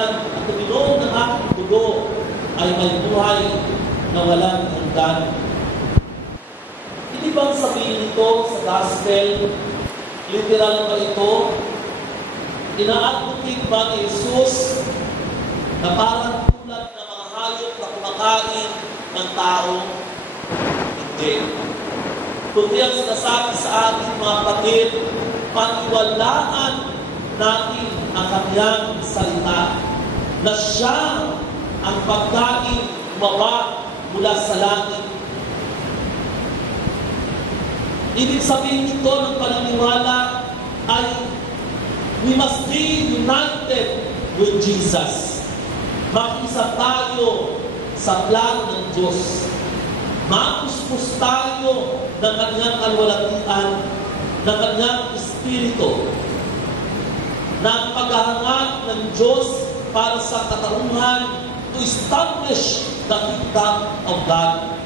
yan at uminom ng aking dugo ay may buhay na walang hanggan. Hindi bang sabihin ito sa gospel? Literal ba ito? Ina-advocate ba ni Jesus na parang tulad ng mga hayop na kumakain ng tao? Hindi. Kundi ang sinasabi sa ating mga kapatid, paniwalaan natin ang kanyang salita na siya ang pagkain gumawa mula sa langit. Ibig sabihin ito ng paniniwala ay we must be united with Jesus. Makisa tayo sa plano ng Diyos. Mapuspos tayo ng kanyang kalwalatian, ng kanyang espiritu, ng paghahangad ng Diyos para sa katarungan to establish the kingdom of God.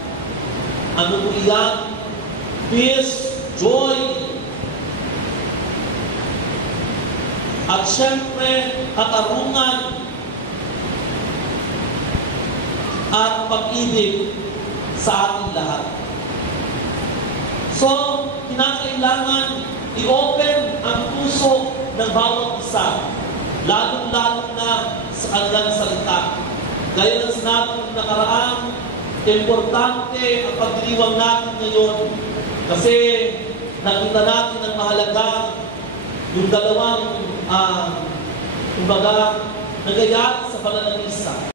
Ano po iyan? Peace, joy, at syempre katarungan at pag-ibig sa ating lahat. So, kinakailangan i-open ang puso ng bawat isa, lalong-lalo na sa kanilang salita. Gaya ng sinabi ng nakaraan, importante ang pagdiriwang natin ngayon kasi nakita natin ang mahalaga yung dalawang kumbaga nagayat sa pananamit